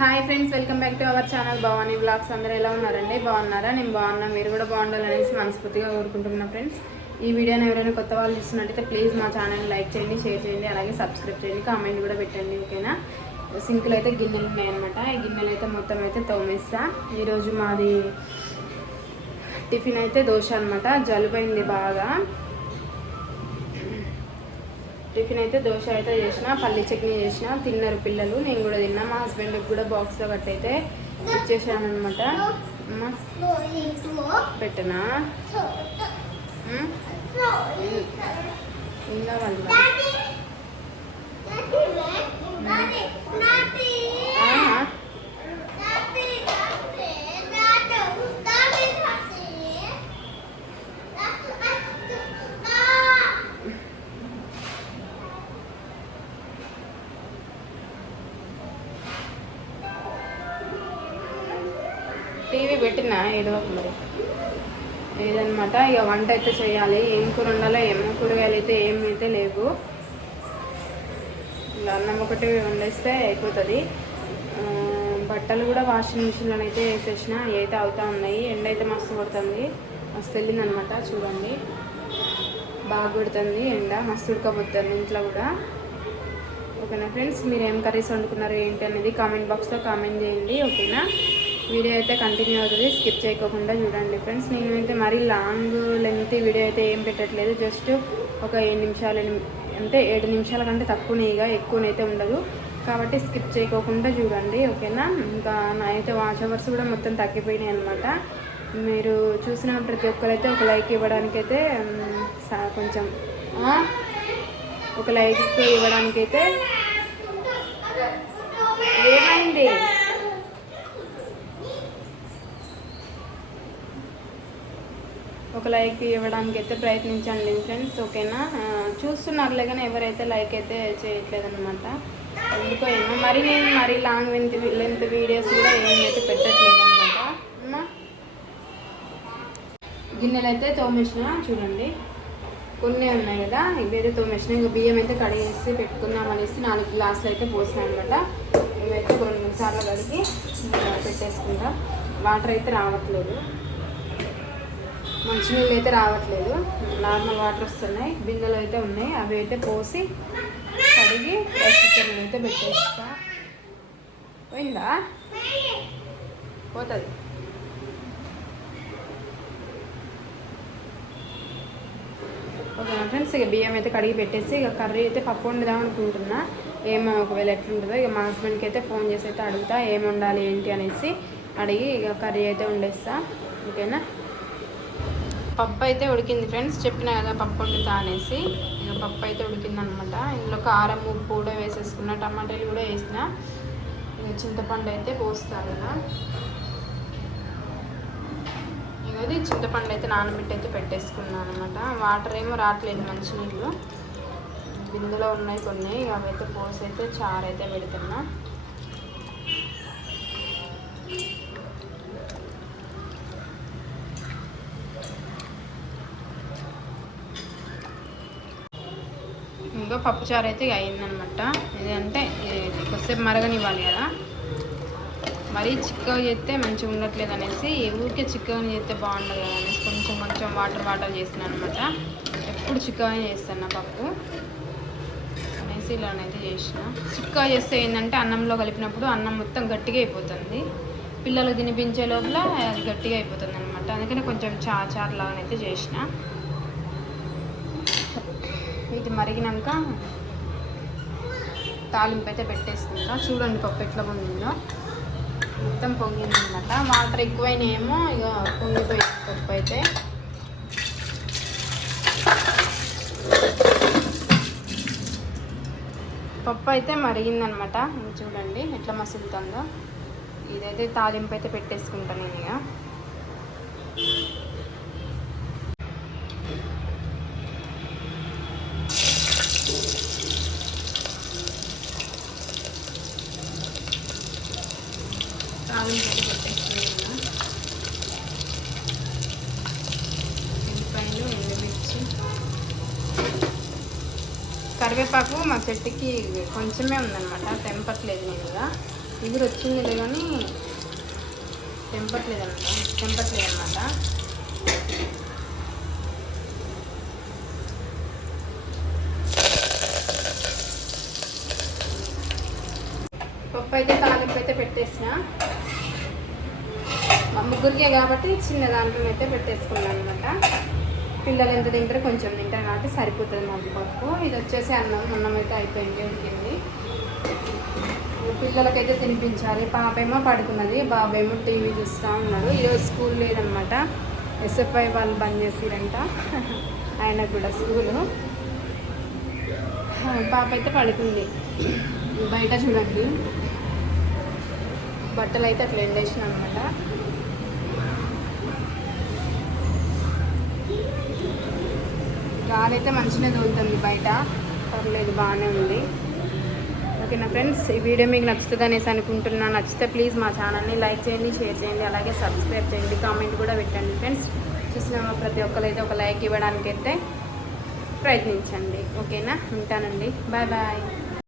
Hi friends welcome back to our channel Bhavani blogs అందరూ ఎలా ఉన్నారండి? బాగున్నారా? నేను బాగున్నా మీరు కూడా బాగుండాలనేసి మనస్ఫూర్తిగా కోరుకుంటున్నా ఫ్రెండ్స్ ఈ వీడియోని ఎవరైనా కొత్త వాళ్ళు చూస్తున్నట్టయితే ప్లీజ్ మా ఛానల్ లైక్ చేయండి షేర్ చేయండి అలాగే సబ్స్క్రైబ్ చేయండి కామెంట్ కూడా పెట్టండి ఓకేనా సింకులు అయితే గిన్నెలు ఉన్నాయన్నమాట. ఈ గిన్నెలు అయితే మొత్తం అయితే తోమేస్తా. ఈరోజు మాది టిఫిన్ అయితే దోశ అనమాట జలుబైంది బాగా. టిఫిన్ అయితే దోశ అయితే చేసిన పల్లి చట్నీ చేసిన తిన్నారు పిల్లలు. నేను కూడా తిన్నా. మా హస్బెండ్కి కూడా బాక్స్లో కట్టయితే ఇచ్చేసాను అనమాట పెట్టనా? ఇంకా పెట్టినా ఏదో ఒక మరి. లేదనమాట ఇక వంట అయితే చేయాలి. ఏం కూర ఉండాలో ఏమో కూరగాయలు అయితే ఏమైతే లేవు. ఇలా అన్నం ఒకటి వండేస్తే అయిపోతుంది. బట్టలు కూడా వాషింగ్ మిషన్లో అయితే వేసేసిన. అయితే అవుతా ఉన్నాయి. ఎండ అయితే మస్తు కొడుతుంది. మస్తు వెళ్ళింది అనమాట చూడండి. బాగా కొడుతుంది ఎండ మస్తు ఉడకపోతుంది ఇంట్లో కూడా. ఓకేనా ఫ్రెండ్స్ మీరు ఏం కర్రీస్ వండుకున్నారు ఏంటి అనేది కామెంట్ బాక్స్లో కామెంట్ చేయండి. ఓకేనా? వీడియో అయితే కంటిన్యూ అవుతుంది. స్కిప్ చేయకోకుండా చూడండి ఫ్రెండ్స్ నేను అయితే మరీ లాంగ్ లెంత్ వీడియో అయితే ఏం పెట్టట్లేదు. జస్ట్ ఒక ఏడు నిమిషాలు అంటే ఏడు నిమిషాల కంటే తక్కువనేగా ఎక్కువనైతే ఉండదు. కాబట్టి స్కిప్ చేయకోకుండా చూడండి. ఓకేనా? ఇంకా నా అయితే వాచ్ అవర్స్ కూడా మొత్తం తగ్గిపోయినాయి అనమాట మీరు చూసిన ప్రతి ఒక్కరైతే ఒక లైక్ ఇవ్వడానికైతే మ్, కొంచెం ఒక లైక్ ఇవ్వడానికైతే ఏమైంది? ఒక లైక్ ఇవ్వడానికి అయితే ప్రయత్నించండి ఫ్రెండ్స్ ఓకేనా? చూస్తున్నారులే కానీ ఎవరైతే లైక్ అయితే చేయట్లేదు అనమాట ఎందుకో ఏమో మరి నేను మరి లాంగ్ లెంత్ లెంత్ వీడియోస్ కూడా ఏమైతే పెట్టట్లేదు అనమాట గిన్నెలు అయితే తోమేసిన చూడండి. కొన్ని ఉన్నాయి కదా ఇవైతే తోమేసిన ఇంకా బియ్యం అయితే కడిగేసి పెట్టుకుందాం అనేసి నాలుగు గ్లాసులు అయితే పోసినాయి అనమాట ఇవైతే రెండు మూడు సార్లు కడిగి ఇంకా పెట్టేసుకుంటా వాటర్ అయితే రావట్లేదు. మంచినీళ్ళు అయితే రావట్లేదు. నార్మల్ వాటర్ వస్తున్నాయి. బిందెలు అయితే ఉన్నాయి. అవి అయితే పోసి కడిగి రైస్ అయితే పెట్టేస్తా. పోయిందా? పోతుంది. ఓకే ఫ్రెండ్స్ ఇక బియ్యం అయితే కడిగి పెట్టేసి ఇక కర్రీ అయితే పప్పు వండుదాం అనుకుంటున్నా. ఏమో ఒకవేళ ఎట్లుంటుందో ఇక మా హస్బెండ్కి అయితే ఫోన్ చేసి అయితే అడుగుతా ఏమి ఉండాలి ఏంటి అనేసి అడిగి ఇక కర్రీ అయితే వండేస్తా. ఓకేనా? పప్పు అయితే ఉడికింది ఫ్రెండ్స్. చెప్పిన కదా పప్పు వండుతా అనేసి. ఇక పప్పు అయితే ఉడికింది అనమాట ఇందులో కారం ఉప్పు కూడా వేసేసుకున్న టమాటాలు కూడా వేసిన. ఇక చింతపండు అయితే పోస్తారు కదా. ఇది అది చింతపండు అయితే నానబెట్టి అయితే పెట్టేసుకున్నాను అనమాట వాటర్ ఏమో రావట్లేదు మంచినీళ్ళు బిందులో ఉన్నాయి కొన్ని. ఇక అవైతే పోసి అయితే చారు అయితే పెడుతున్నా. ఇంకో పప్పుచారు అయితే అయిందనమాట ఇది అంటే కొద్దిసేపు మరగనివ్వాలి కదా. మరీ చిక్కగా చేస్తే మంచిగా ఉండట్లేదు అనేసి ఊరికే చిక్కగా చేస్తే బాగుండదు కదా అనేసి కొంచెం కొంచెం వాటర్ వాటర్ చేస్తున్నాను అనమాట ఎప్పుడు చిక్కగానే చేస్తాను నా పప్పు. అనేసి ఇలానైతే చేసిన. చిక్కగా చేస్తే ఏంటంటే అన్నంలో కలిపినప్పుడు అన్నం మొత్తం గట్టిగా అయిపోతుంది. పిల్లలు తినిపించే లోపల అది గట్టిగా అయిపోతుంది అనమాట అందుకని కొంచెం చా లాగానైతే చేసిన. ఇది మరిగినాక తాలింపు అయితే పెట్టేసుకుంటా చూడండి పప్పు ఎట్లా పొంగిందో మొత్తం పొంగిందనమాట. వాటర్ ఎక్కువైనాయేమో ఇక పొంగిపోయింది పప్పు అయితే. పప్పు అయితే మరిగిందనమాట. చూడండి ఎట్లా మసులుతుందో. ఇదైతే తాలింపు అయితే పెట్టేసుకుంటాను నేను ఇక తాలింపు అయితే ఉల్లిపాయలు ఎండుమిర్చి కరివేపాకు మా చెట్టుకి కొంచెమే ఉందన్నమాట తెంపట్లేదు నేను కూడా. ఎగురు వచ్చిందిలే కానీ తెంపట్లేదు అనమాట తెంపట్లేదు అనమాట పప్పు అయితే తాలింపు అయితే పెట్టేసిన. ముగ్గురికే కాబట్టి చిన్న దాంట్లో అయితే పెట్టేసుకున్నాను అనమాట పిల్లలు ఎంత తింటారు కొంచెం తింటారు కాబట్టి సరిపోతుంది మాకు పప్పు. ఇది వచ్చేసి అన్నం అన్నం అయితే అయిపోయింది ఉడికింది. పిల్లలకైతే తినిపించాలి. పాప ఏమో పడుకున్నది బాబేమో టీవీ చూస్తూ ఉన్నాడు. ఈరోజు స్కూల్ లేదనమాట ఎస్ఎఫ్ఐ వాళ్ళు బంద్ చేసిరంట. ఆయనకు కూడా స్కూలు. పాప అయితే పడుకుంది. బయట చూడండి. బట్టలు అయితే అట్లా ఎండేసిన అనమాట గాలైతే మంచిగా దొరుకుతుంది బయట. పర్లేదు బాగానే ఉంది. ఓకే నా ఫ్రెండ్స్ ఈ వీడియో మీకు నచ్చుతుంది అనేసి అనుకుంటున్నా. నచ్చితే ప్లీజ్ మా ఛానల్ని లైక్ చేయండి షేర్ చేయండి అలాగే సబ్స్క్రైబ్ చేయండి కామెంట్ కూడా పెట్టండి ఫ్రెండ్స్. చూసిన ప్రతి ఒక్కరైతే ఒక లైక్ ఇవ్వడానికి అయితే ప్రయత్నించండి. ఓకేనా? ఉంటానండి. Bye bye.